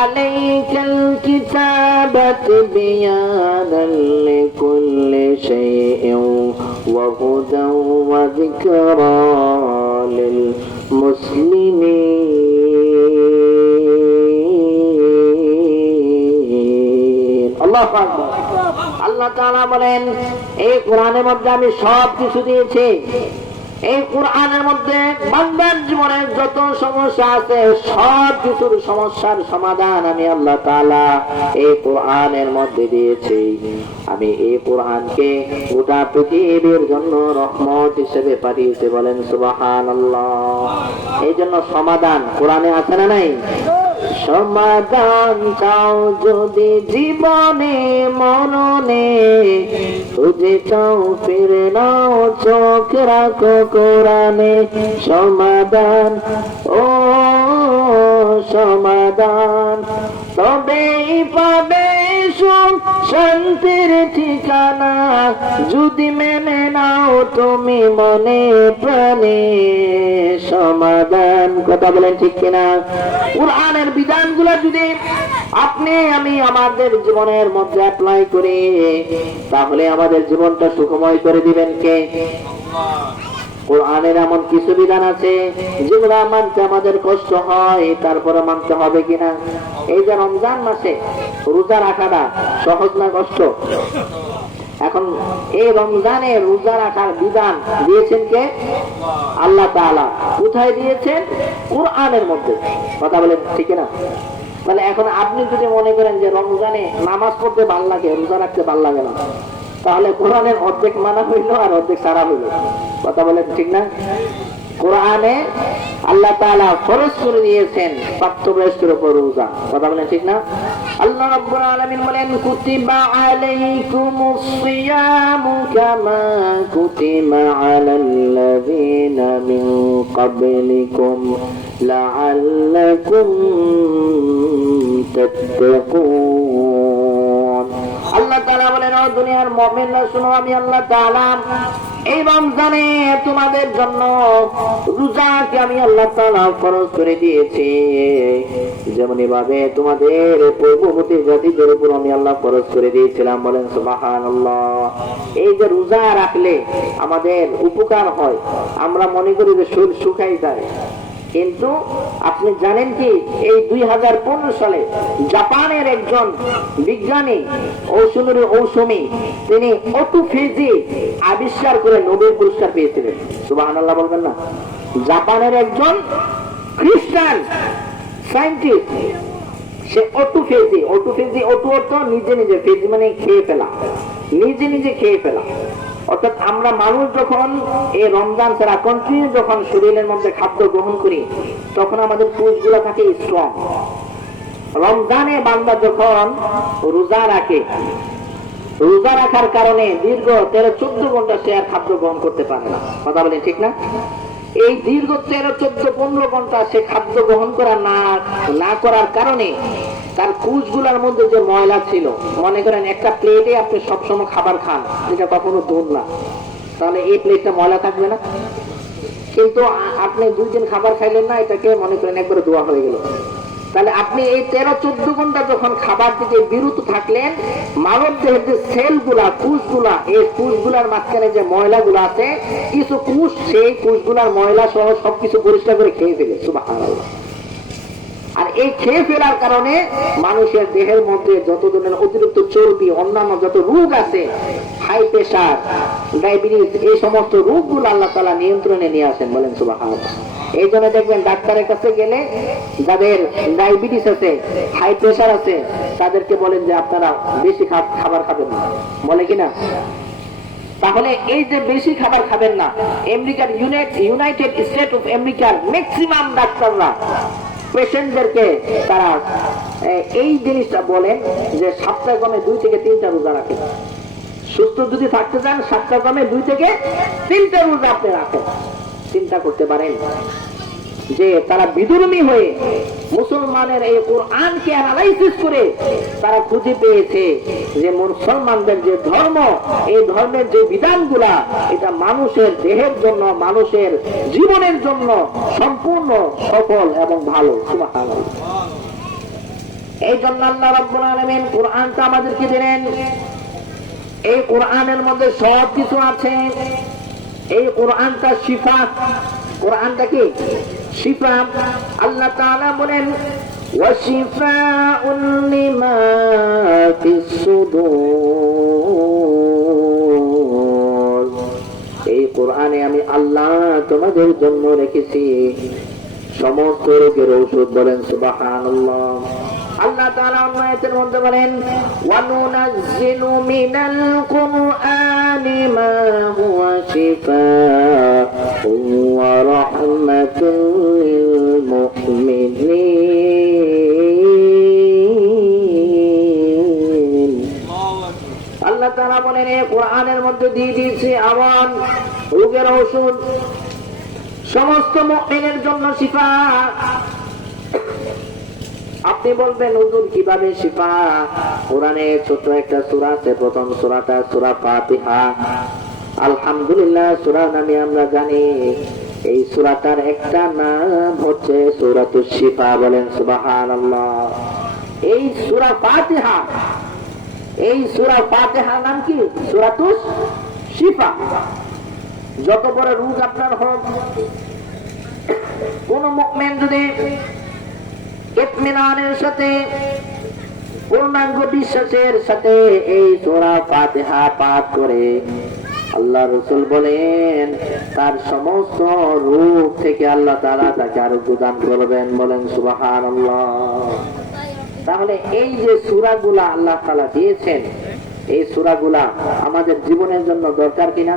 আলাইকাল কিতাবা তিবয়ানান লিকুল্লি শাইইন ওয়া হুদান ওয়া যিকরা লিল মুসলিমিন। আল্লাহু আকবার। আল্লাহ তাআলা বলেন, এই কোরআনের মধ্যে আমি সব কিছু দিয়েছি। এই কোরআনের মধ্যে বান্দার জীবনের যত সমস্যা আছে, সব কিছুর সমস্যার সমাধান আমি আল্লাহ তাআলা এই কোরআনের মধ্যে দিয়েছি। আমি এই কোরআনকে গোটা পৃথিবীর জন্য রহমত হিসেবে পাঠিয়েছি। বলেন সুবহানাল্লাহ। এই জন্য সমাধান কোরআনে আছে না নাই? সমাধান চাও যদি জীবনে মননে, খুঁজে চাও ফিরে নাও চোখ রাখো কোরআনে। সমাধান ও সমাধান, তবেই পাবে সুখ শান্তির ঠিকানা, যদি মেনে নাও তুমি মনে প্রাণে সমাধান। কথা বলেন ঠিক কিনা? কোরআনের বিধানগুলো যদি আপনি আমি আমাদের জীবনের মধ্যে অ্যাপ্লাই করি, তাহলে আমাদের জীবনটা সুখময় করে দিবেন কে? কোরআনের এমন কিছু বিধান আছে যেগুলো মানতে আমাদের কষ্ট হয়, তারপরে মানতে হবে কিনা? এই যে রমজান মাসে রোজা রাখাটা সহজ না কষ্ট? এখন এই রমজানে রোজা রাখার বিধান দিয়েছেন কে? আল্লাহ তাআলা। কোথায় দিয়েছেন? কোরআনের মধ্যে। কথা বলেন ঠিক না? তাহলে এখন আপনি যদি মনে করেন যে রমজানে নামাজ পড়তে ভালো লাগে, রোজা রাখতে ভালো লাগে না, তাহলে কোরআনের অর্ধেক মানা হইল আর অর্ধেক সারা হইল। কথা বলেন ঠিক না? কোরআনে আল্লাহ তাআলা ফরজ করে দিয়েছেন প্রাপ্তবয়স্কের উপর রোজা। কথা বলেন ঠিক না? আল্লাহ রাব্বুল আলামিন বলেন, কুতিবা আলাইকুমুস সিয়ামু কামা কুতিবা আলাল্লাযিনা মিন ক্বাবলিকুম লাআল্লাকুম তাত্তাকুন। আল্লাহ তাআলা বলেন, ও দুনিয়ার মুমিনরা শুনো, আমি আল্লাহ তাআলা এই রমজানে তোমাদের জন্য রোজাকে আমি আল্লাহ তাআলা ফরজ করে দিয়েছি, যেমন ভাবে তোমাদের পূর্ববর্তী জাতিদের উপর আমি আল্লাহ ফরজ করে দিয়েছিলাম। বলেন সুবহানাল্লাহ। এই যে রোজা রাখলে আমাদের উপকার হয়, আমরা মনে করি যে শরীর শুকাই যায়, কিন্তু আপনি জানেন কি এই 2015 সালে জাপানের একজন বিজ্ঞানী ওসুনুরি ওসুমি তিনি অটোফেজি আবিষ্কার করে নোবেল পুরস্কার পেয়েছিলেন। সুবহানাল্লাহ বলবেন না? জাপানের একজন খ্রিস্টান সায়েন্টিস্ট, সে অটোফেজি, অটো অর্থ নিজে নিজে, ফেজি মানে খেয়ে ফেলা, নিজে নিজে খেয়ে ফেলা। অর্থাৎ আমরা মানুষ যখন এই রমজান ছাড়া কন্টিনিউ যখন শরীরের মধ্যে খাদ্য গ্রহণ করি, তখন আমাদের কোষগুলো থাকে স্ট্রং। রমজানে বান্দা যখন রোজা রাখে, রোজা রাখার কারণে দীর্ঘ 13-14 ঘন্টা সে আর খাদ্য গ্রহণ করতে পারে না। কথা বলেন ঠিক না? এই দীর্ঘ 13-14-15 ঘন্টা সে খাদ্য গ্রহণ করা না করার কারণে তার কোষগুলোর মধ্যে যে ময়লা ছিল, মনে করেন একটা প্লেটে আপনি সবসময় খাবার খান, যেটা কখনো দূর না, তাহলে এই প্লেটটা ময়লা থাকবে না? কিন্তু আপনি 2 দিন খাবার খাইলেন না, এটাকে মনে করেন একবারে ধোয়া হয়ে গেল। তাহলে আপনি এই 13-14 ঘন্টা যখন খাবার থেকে বিরত থাকলেন, মানব দেহের যে সেলগুলা, কোষগুলা, এই কোষগুলার মাঝখানে যে ময়লাগুলো আছে, কিছু কোষ সেই কোষগুলার ময়লা সহ সবকিছু পরিষ্কার করে খেয়ে ফেলে। সুবহানাল্লাহ। আর এই খেয়ে ফেলার কারণে মানুষের দেহের মধ্যে যত ধরনের অতিরিক্ত চর্বি, অন্যান্য যত রোগ আছে, হাই প্রেসার, ডায়াবেটিস, এই সমস্ত রোগগুলো আল্লাহ তাআলা নিয়ন্ত্রণে নিয়ে আসেন। বলেন সুবহানাল্লাহ। এই জন্য দেখবেন ডাক্তারের কাছে গেলে যাদের ডায়াবেটিস আছে, হাই প্রেসার আছে, তাদেরকে বলেন যে আপনারা বেশি খাবার খাবেন না, বলে কিনা? তাহলে এই যে বেশি খাবার খাবেন না, আমেরিকার ইউনাইটেড স্টেট অফ আমেরিকার ম্যাক্সিমাম ডাক্তাররা পেশেন্টদেরকে তারা এই জিনিসটা বলেন যে সপ্তাহে কমে 2 থেকে 3টা রোজা রাখেন। সুস্থ যদি থাকতে চান, সপ্তাহে কমে 2 থেকে 3টা রোজা আপনি রাখেন। চিন্তা করতে পারেন যে তারা বিধর্মী হয়ে মুসলমানের এই কোরআনকে অ্যানালাইসিস করে তারা খুঁজে পেয়েছে যে মুসলমানদের যে ধর্ম, এই ধর্মের যে বিধানগুলা, এটা মানুষের দেহের জন্য, মানুষের জীবনের জন্য সম্পূর্ণ সফল এবং ভালো। সুবহানাল্লাহ। এই জন্য আল্লাহ রাব্বুল আলামিন কোরআনটা আমাদেরকে দিলেন। এই কোরআনের মধ্যে সব কিছু আছে। এই কোরআনটা শিফা। কোরআনটা কি? শিফা। আল্লাহ তাআলা বলেন ওয়াশিফাউন লিমা ফিস সুদূর। এই কোরআনে আমি আল্লাহ তোমাদের জন্য রেখেছি সমস্ত রোগের ঔষধ। বলেন সুবহানাল্লাহ। আল্লাহ তাআলা আয়াতের মধ্যে বলেন ওয়া নুনাজ্জিলু মিনাল কুরআনি মা হুয়া শিফাa'un ওয়া রাহমাতুন লিল মুমিনিন। আল্লাহ তাআলা বলেন এই কোরআনের মধ্যে দিয়ে দিয়েছি আমার রোগের ঔষধ, সমস্ত মুমিনের জন্য শিফা। আপনি বলবেন হুজুর কিভাবে শিফা? কোরআনে ছোট একটা সূরা আছে, প্রথম সূরাটা সূরা ফাতিহা। আলহামদুলিল্লাহ সূরার নামে আমরা জানি এই সূরাটার একটা নাম হচ্ছে সূরাতুশ শিফা। বলেন সুবহানাল্লাহ। এই সূরা ফাতিহা, এই সূরা ফাতিহার নাম কি? সূরাতুশ শিফা। যত বড় রোগ আপনার হোক, কোন মুমিন যদি ইতমিনানের সাথে, পূর্ণাঙ্গ বিশ্বাসের সাথে এই সূরা ফাতিহা পাঠ করে, আল্লাহ রাসূল বলেন তার সমস্ত রোগ থেকে আল্লাহ তাআলা তাকে আরোগ্য দান করবেন। বলেন সুবহানাল্লাহ। তাহলে এই যে সূরাগুলা আল্লাহ তাআলা দিয়েছেন, এই সূরাগুলা আমাদের জীবনের জন্য দরকার কিনা?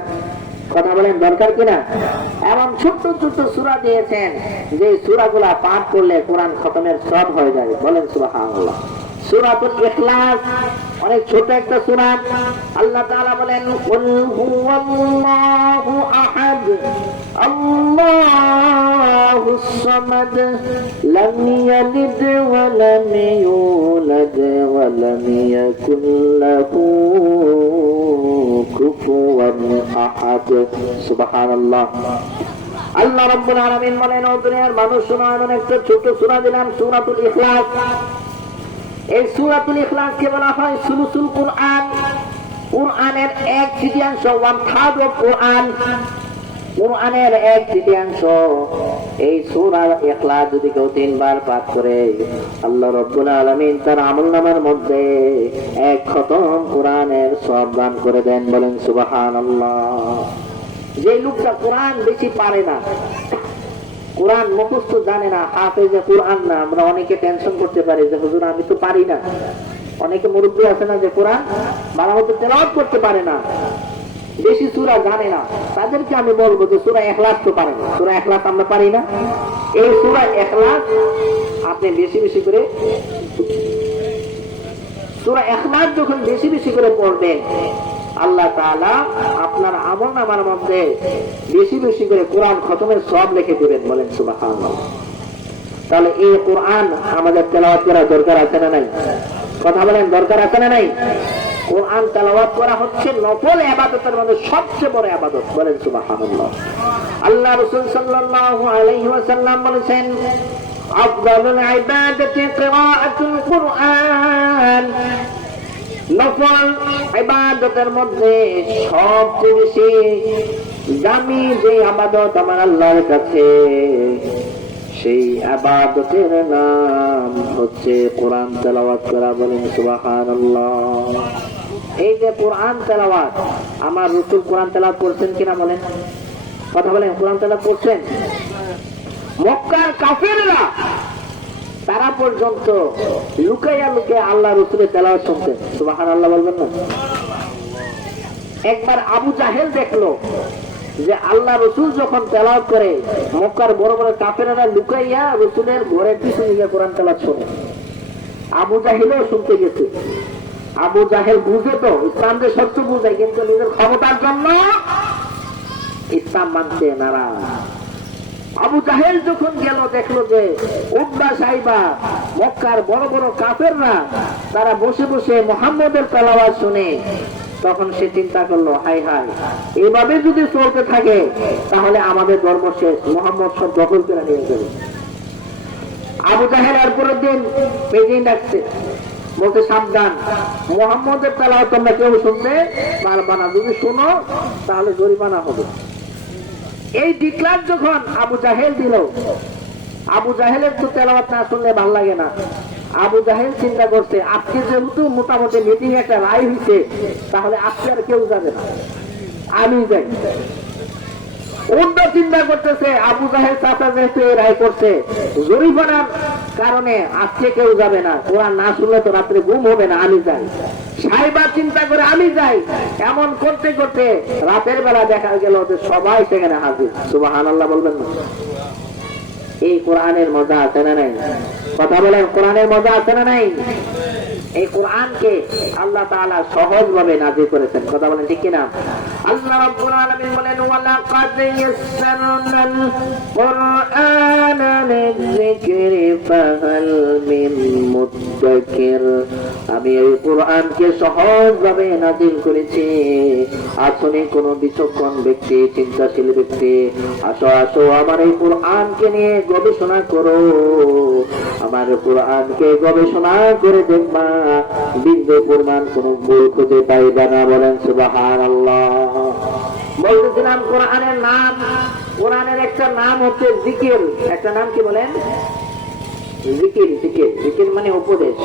কথা বলেন দরকার কিনা? এমন ছোট্ট ছোট্ট সূরা দিয়েছেন যে সূরাগুলা পাঠ করলে কোরআন খতমের সব হয়ে যাবে। বলেন সুবহানাল্লাহ। সূরাতুল ইখলাস অনেক ছোট একটা সূরা। আল্লাহ তাআলা বলেন কুল হুয়াল্লাহু আহাদ আল্লাহুস সামাদ লাম ইয়ালিদ ওয়া লাম ইউলাদ ওয়া লাম ইয়াকুল লাহু কুফুওয়ান আহাদ। সুবহানাল্লাহ। আল্লাহ রাব্বুল আলামিন বলেন ও দুনিয়ার মানুষ শোনো, এমন একটা ছোট সূরা দিলাম, সূরাতুল ইখলাস। এই সূরাতুল ইখলাসকে বলা হয় সুলুসুল কুরআন। কুরআনের 1/3 1/3 অফ কুরআন। কুরআনের 1/3 এই সূরা ইখলাস যদি কেউ 3 বার পাঠ করে, আল্লাহ রাব্বুল আলামিন তার আমলনামার মধ্যে 1 খতম কোরআনের সওয়াব দান করে দেন। বলেন সুবহানাল্লাহ। যে লোকটা কোরআন বেশি পারে না, কোরআন মুখস্থ জানে না, হাফেজে কোরআন না, আমরা অনেকে টেনশন করতে পারি যে হুজুর আমি তো পারি না। অনেকে মুরব্বী আছে না যে কোরআন ভালো মতো তেলাওয়াত করতে পারে না, বেশি সূরা জানে না, তাদেরকে আমি বলবো যে সূরা ইখলাস তো পারেন, সূরা ইখলাস আমরা পারি না, এই সূরা ইখলাস আপনি বেশি বেশি করে, সূরা ইখলাস যখন বেশি বেশি করে পড়বেন আল্লাহ তাআলা আপনার আমলনামার মধ্যে বেশি বেশি করে কোরআন খতমের সওয়াব লিখে দিবেন। বলেন সুবহানাল্লাহ। তাহলে এই কোরআন আমাদের তেলাওয়াত করা দরকার আছে না নাই? কথা বলেন, দরকার আছে না নাই? কোরআন তেলাওয়াত করা হচ্ছে নফল ইবাদতের মধ্যে সবচেয়ে বড় ইবাদত। বলেন সুবহানাল্লাহ। আল্লাহ রাসূল সাল্লাল্লাহু আলাইহি ওয়াসাল্লাম বলেছেন, আফদালুল ইবাদাতি কিরাআতুল কুরআন। নফল ইবাদতের মধ্যে সবচেয়ে বেশি দামি যে ইবাদত আমার আল্লাহর কাছে, সেই ইবাদতের নাম হচ্ছে কোরআন তেলাওয়াত করা। বলেন সুবহানাল্লাহ। এই যে কোরআন তেলাওয়াত, আমার রাসূল কোরআন তেলাওয়াত করছেন কিনা বলেন? কথা বলেন, কোরআন তেলাওয়াত করছেন? মক্কার কাফেররা তারা পর্যন্ত লুকাইয়া লুকাইয়া আল্লাহ রাসূলের তেলাওয়াত শুনতেন। সুবহানাল্লাহ বলবেন না? একবার আবু জাহেল দেখলো যে আল্লাহ রাসূল যখন তেলাওয়াত করে মক্কার বড় বড় কাফেররা লুকাইয়া রাসূলের ঘরের পিছনে গিয়ে কোরআন তেলাওয়াত শোনে। আবু জাহেলও শুনতে গেছে। আবু জাহেল বুঝে তো, ইসলাম যে সত্য বুঝে, কিন্তু নিজের ক্ষমতার জন্য ইসলাম মানতে নারাজ। আবু জাহেল যখন গেল দেখলো যে উতবা সাইবা মক্কার বড় বড় কাফেররা তারা বসে বসে মুহাম্মদের তেলাওয়াত শুনে, তখন সে চিন্তা করলো, হাই হাই, এভাবে যদি চলতে থাকে তাহলে আমাদের ধর্ম শেষ, মুহাম্মদ সব দখল করে নিয়ে যাবে। আবু জাহেল এর পরের দিন বেজিং ডাকছে, বলতে সাবধান, মুহাম্মদের তেলাওয়াত তোমরা কেউ শুনতে পারবা না, যদি শুনো তাহলে জরিমানা হবে। এই ডিক্লার যখন আবু জাহেল দিল, আবু জাহেলের তো তেলাওয়াত না শুনলে ভালো লাগে না। আবু জাহেল চিন্তা করছে, আজকে যেহেতু মোটামুটি মিটিং একটা রায় হয়েছে, তাহলে আজকে আর কেউ যাবে না, আমি যাই। অন্য চিন্তা করতেছে, আবু জাহেল চাচা যেহেতু এই রায় করছে, জরিমানার কারণে আজকে কেউ যাবে না, কোরআন না শুনলে তো রাত্রে ঘুম হবে না, আমি যাই। সাইবা চিন্তা করে আমি যাই। এমন করতে করতে রাতের বেলা দেখা গেল যে সবাই সেখানে হাজির। সুবহানাল্লাহ বলবেন না? এই কোরআনের মজা আছে না নাই? কথা বলেন, কোরআনের মজা আছে না নাই? এই কোরআনকে আল্লাহ তাআলা সহজ ভাবে নাযিল করেছেন। কথা বলেন ঠিক কিনা? আল্লাহ রাব্বুল আলামিন বলেন, ওয়ালাকাদ ইয়াসসারনাল কুরআনা লিযিকরি ফাহাল মিন মুদ্দাকির। আমি এই কোরআনকে সহজ ভাবে নাযিল করেছি। আসলে কোন বিচক্ষণ ব্যক্তি, চিন্তাশীল ব্যক্তি, আসো আসো আমার এই কোরআনকে নিয়ে গবেষণা করো, আমার কোরআনকে গবেষণা করে দেখবা, বিন্দু পরিমাণ কোন ভুল খুঁজে পাইবা না। বলেন সুবহানাল্লাহ। বলতেছিলাম কোরআনের নাম, কোরআনের একটা নাম হচ্ছে জিকির। একটা নাম কি বলেন? জিকির। জিকির, জিকির মানে উপদেশ।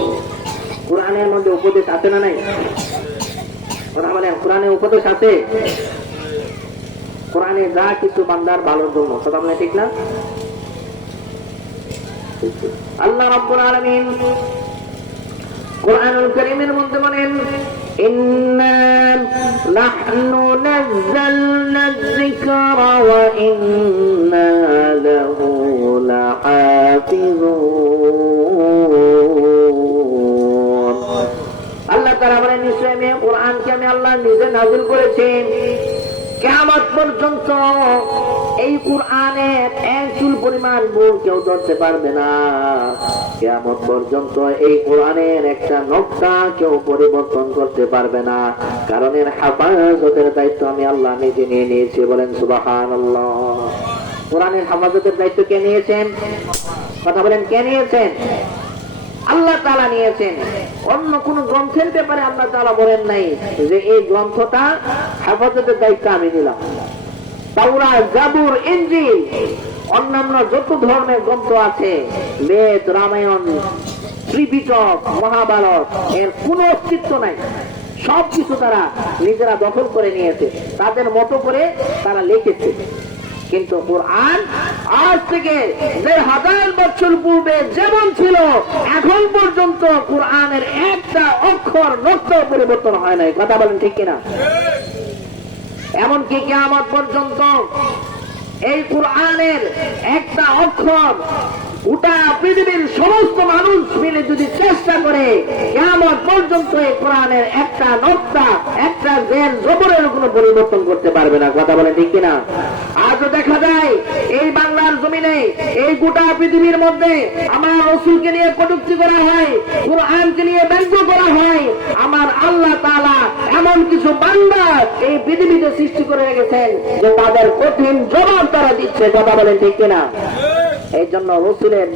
কোরআনের মধ্যে উপদেশ আছে না নাই? কথা বলেন, কোরআনে উপদেশ আছে। কোরআনে যা কিছু বান্দার ভালোর জন্য। কথা বলেন ঠিক না? আল্লাহ রাব্বুল আলামিন কোরআনুল কারীমের মধ্যে বলেন, ইন্না নাহনু নাযালনা যিকরা ওয়া ইন্না লাহু লাহাফিজুন। আল্লাহ তাআলা বলেন, নিশ্চয় আমি কোরআনকে আমি আল্লাহ নিজে নাযিল করেছি। কিয়ামত পর্যন্ত এই কোরআনের এক চুল পরিমাণ ভুল কেউ ধরতে পারবে না। কিয়ামত পর্যন্ত এই কোরআনের একটা নকশা কেউ পরিবর্তন করতে পারবে না, কারণ এর হেফাজতের দায়িত্ব আমি আল্লাহ নিজে নিয়ে নিয়েছি। বলেন সুবহানাল্লাহ। কোরআনের হেফাজতের দায়িত্ব কে নিয়েছেন? কথা বলেন, কে নিয়েছেন? আল্লাহ তাআলা নিয়েছেন। অন্য কোন গ্রন্থের ব্যাপারে আল্লাহ তাআলা বলেন নাই যে এই গ্রন্থটা হেফাজতের দায়িত্ব আমি নিলাম। তাওরাত, জাবুর, ইনজিল, অন্যান্য যত ধর্মের গ্রন্থ আছে, বেদ, রামায়ণ, ত্রিপিটক, মহাভারত, এর কোনো অস্তিত্ব নাই। সবকিছু তারা নিজেরা দখল করে নিয়েছে, তাদের মতো করে তারা লিখেছে। কিন্তু কোরআন আজ থেকে ১,৫০০ বছর পূর্বে যেমন ছিল এখন পর্যন্ত কোরআনের একটা অক্ষর নক্ত পরিবর্তন হয় নাই। কথা বলেন ঠিক কিনা? এমনকি কিয়ামত পর্যন্ত এই কোরআনের একটা অক্ষর গোটা পৃথিবীর সমস্ত মানুষ মিলে যদি চেষ্টা করে কিয়ামত পর্যন্ত এই কোরআনের একটা নক্তা একটা জের জবরের কোনো পরিবর্তন করতে পারবে না। কথা বলে ঠিক কিনা? আজও দেখা যায় এই বাংলার জমিনে এই গোটা পৃথিবীর মধ্যে আমার রাসূলকে নিয়ে কটূক্তি করা হয়, কোরআনকে নিয়ে ব্যঙ্গ করা হয়। আমার আল্লাহ তাআলা এমন কিছু বান্দা এই পৃথিবীতে সৃষ্টি করে রেখেছেন যে তাদের কঠিন জবাব তারা দিচ্ছে। কথা বলেন ঠিক কিনা? এই জন্য রাসূলের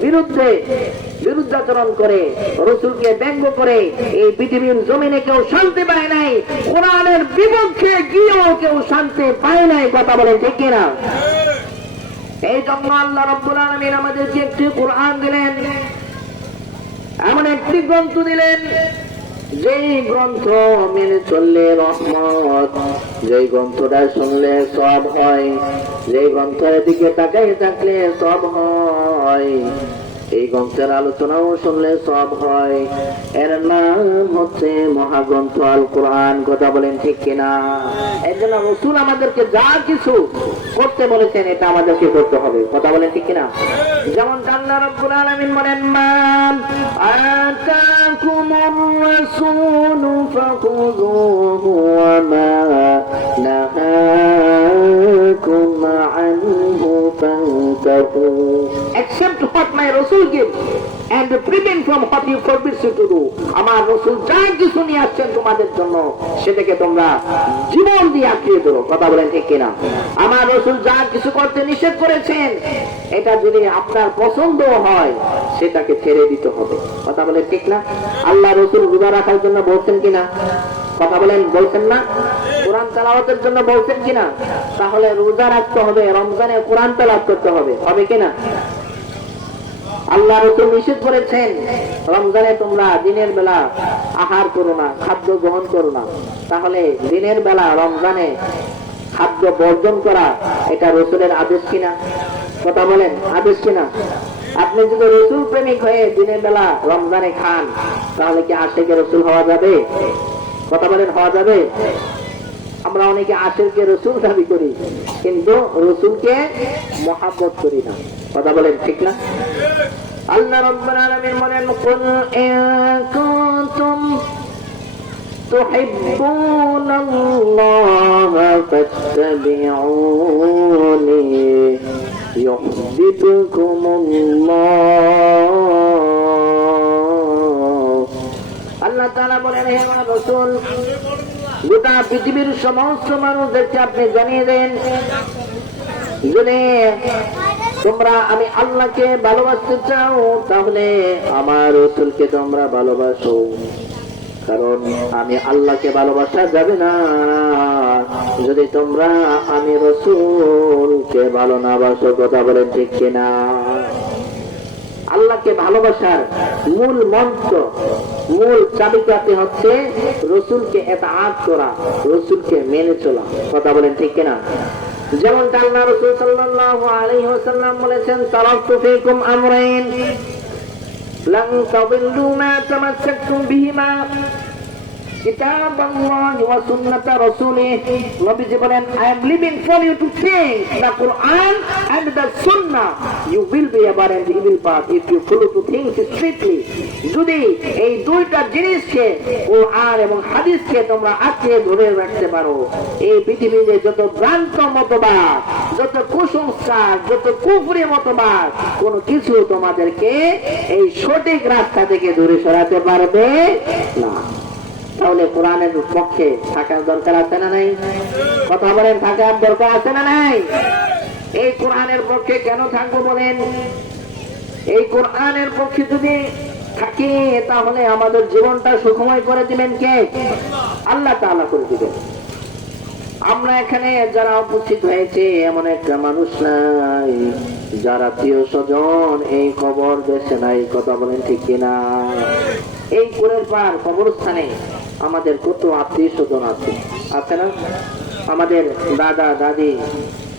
বিরুদ্ধাচরণ করে রাসূলকে ব্যঙ্গ করে এই পৃথিবীর জমিনে কেউ শান্তি পায় নাই, কোরআনের বিপক্ষে গিয়েও কেউ শান্তি পায় নাই। কথা বলেন ঠিক কিনা? এই জন্য আল্লাহ রাব্বুল আলামিন আমাদেরকে একটি কোরআন দিলেন, এমন একটি গ্রন্থ দিলেন যেই গ্রন্থ মেনে চললে রহমত, যেই গ্রন্থটা শুনলে সব হয়, যেই গ্রন্থের দিকে তাকাই থাকলে সব হয়, এই গ্রন্থের আলোচনাও শুনলে সব হয়। এর নাম হচ্ছে মহাগ্রন্থ আল কোরআন। কথা বলেন ঠিক কিনা? এর জন্য রাসূল আমাদেরকে যা কিছু করতে বলেছেন এটা আমাদেরকে করতে হবে। কথা বলেন ঠিক কিনা? যেমন আল্লাহ রাব্বুল আলামিন বলেন, মান আতাকুমুর রাসূলু ফাখুযুহু ওয়া মা নাহাকুম আনহু ফান্তাহু। Accept what my Rasul gives and prevent from what he forbids you to do. আমার রাসূল যা কিছু নিয়ে আসছেন তোমাদের জন্য সেটাকে তোমরা জীবন দিয়ে আঁকড়িয়ে ধরো। কথা বলেন ঠিক কিনা? আমার রাসূল যা কিছু করতে নিষেধ করেছেন এটা যদি আপনার পছন্দ হয় সেটাকে ছেড়ে দিতে হবে। কথা বলেন ঠিক না? আল্লাহ রাসূল রোজা রাখার জন্য বলছেন কিনা? কথা বলেন, বলছেন না? কোরআন তেলাওয়াতের জন্য বলছেন কিনা? তাহলে রোজা রাখতে হবে, রমজানে কোরআন তেলাওয়াত করতে হবে, হবে কিনা? আল্লাহ রাসূল নিষেধ করেছেন রমজানে তোমরা দিনের বেলা আহার করো না, খাদ্য গ্রহণ করো না। তাহলে দিনের বেলা রমজানে খাদ্য বর্জন করা এটা রাসূলের আদেশ কিনা? কথা বলেন, আদেশ কিনা? আপনি যদি রাসূল প্রেমিক হয়ে দিনের বেলা রমজানে খান তাহলে কি আশিকে রাসূল হওয়া যাবে? কথা বলেন, হওয়া যাবে? আমরা অনেকে আশিকে রাসূল দাবি করি কিন্তু রাসূলকে মহব্বত করি না। কথা বলেন ঠিক না? আল্লাহ রাব্বুল আলামিন বলেন, কুল ইন কুনতুম তুহিব্বুনাল্লাহা ফাত্তাবিউনি ইউহিব্বুকুমুল্লাহ। আল্লাহ তাআলা বলেন, হে রাসূল, গোটা পৃথিবীর সমস্ত মানুষদেরকে আপনি জানিয়ে দেন যদি তোমরা আমি আল্লাহকে ভালোবাসতে চাও তাহলে আমার রাসূলকে তোমরা ভালোবাসো। কারণ আমি আল্লাহকে ভালোবাসা যাবে না যদি তোমরা আমি রাসূলকে ভালো না বাসো। কথা বলেন ঠিক কিনা? আল্লাহকে ভালোবাসার মূল মন্ত্র, মূল চাবিকাঠি হচ্ছে রাসূলকে ইতাআত করা, রাসূলকে মেনে চলা। কথা বলেন ঠিক কিনা? যেমন আল্লাহ রাসূল সাল্লাল্লাহু আলাইহি ওয়াসাল্লাম বলেছেন, তারাকতু ফীকুম আমরাইন লান তাদিল্লু মা তামাসসাকতুম বিহিমা কিতাবাল্লাহি ওয়া সুন্নাতা রাসূলিহি। নবীজি বলেন, I am leaving for you to think the Quran and the Sunnah. You will be ever in the evil path if you follow to things strictly. যদি এই দুইটা জিনিসকে কোরআন এবং হাদিসকে তোমরা আঁকড়ে ধরে রাখতে পারো, এই পৃথিবীতে যত ভ্রান্ত মতবাদ, যত কুসংস্কার, যত কুফরি মতবাদ কোন কিছু তোমাদেরকে এই সঠিক রাস্তা থেকে দূরে সরাতে পারবে না। তাহলে কোরআনের পক্ষে থাকার দরকার আছে না নাই? কথা বলেন, থাকার দরকার আছে না নাই? এই কোরআনের পক্ষে কেন থাকবো বলেন? এই কোরআনের পক্ষে যদি থাকি তাহলে আমাদের জীবনটা সুখময় করে দিবেন কে? আল্লাহ তাআলা করে দিবেন। আমরা এখানে যারা উপস্থিত হয়েছে এমন একটা মানুষ নাই যার আত্মীয় স্বজন এই খবর দেশে নাই। কথা বলেন ঠিক কিনা? এই কুরের পার কবরস্থানে আমাদের কত আত্মীয় স্বজন আছে, আছে না? আমাদের দাদা দাদি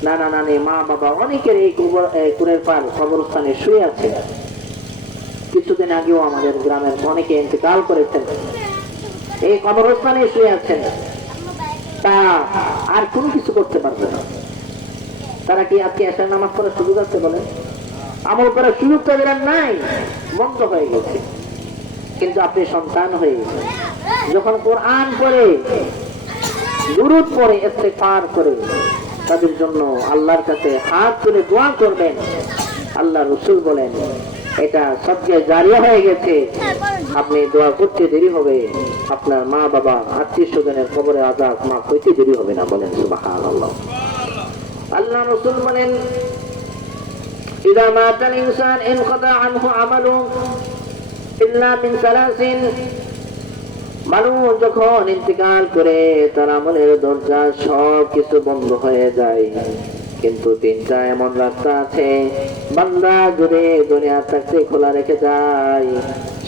নানা নানি, মা বাবা অনেকের এই কুরের পার কবরস্থানে শুয়ে আছে। কিছুদিন আগেও আমাদের গ্রামের অনেকে ইন্তেকাল করেছেন, এই কবরস্থানে শুয়ে আছেন। তা আর কোনো কিছু করতে পারবে না। তারা কি আজকে এসার নামাজ পড়ার সুযোগ আছে বলেন? আমল করার সুযোগ তাদের আর নাই, বন্ধ হয়ে গেছে। কিন্তু আপনি সন্তান হয়ে যখন কোরআন পড়ে, দুরূদ পড়ে, ইস্তেগফার করে তাদের জন্য আল্লাহর কাছে হাত তুলে দোয়া করবেন, আল্লাহ রাসূল বলেন এটা সদকা জারিয়া হয়ে গেছে। আপনি দোয়া করতে দেরি হবে, আপনার মা বাবা আত্মীয় স্বজনের কবরে আযাব মাফ হইতে দেরি হবে না। বলেন সুবহানাল্লাহ। আল্লাহ রাসূল বলেন ইযা মাতাল ইনসান ইনকাতা আনহু আমালু ইল্লা মিন সালাসিন। মানুষ যখন ইন্তেকাল করে তার আমলের দরজা সব কিছু বন্ধ হয়ে যায়, কিন্তু তিনটা এমন রাস্তা আছে বান্দা যদি দুনিয়া থাকতে খোলা রেখে যায়,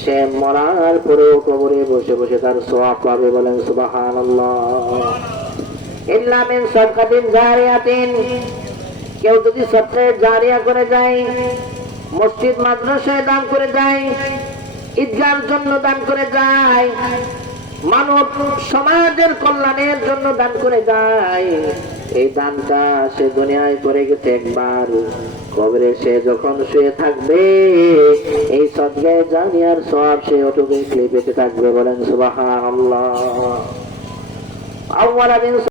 সে মরার পরেও কবরে বসে বসে তার সওয়াব পাবে। বলেন সুবহানাল্লাহ। ইল্লা মিন সাদকাতিন জারিয়াতিন। কেউ যদি সদকা জারিয়া করে যায়, মসজিদ মাদ্রাসায় দান করে যায়, ঈদগাহর জন্য দান করে যায়, মানব সমাজের কল্যাণের জন্য দান করে যায়, এই দানটা সে দুনিয়ায় করে গেছে একবার, কবরে সে যখন শুয়ে থাকবে এই সদকা জারিয়ার সওয়াব সে অটোমেটিক্যালি পেতে থাকবে। বলেন সুবহানাল্লাহ। আউয়ালা